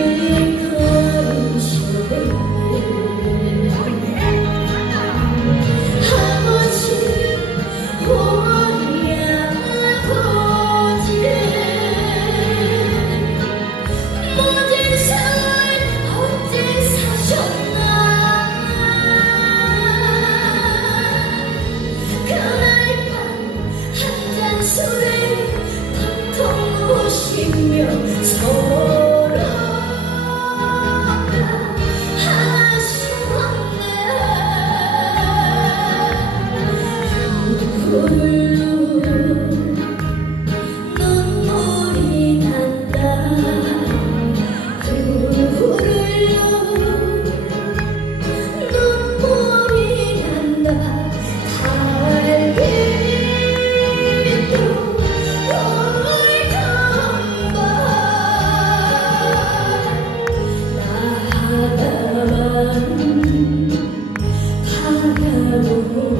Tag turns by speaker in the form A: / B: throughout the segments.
A: you. you.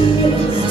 A: you.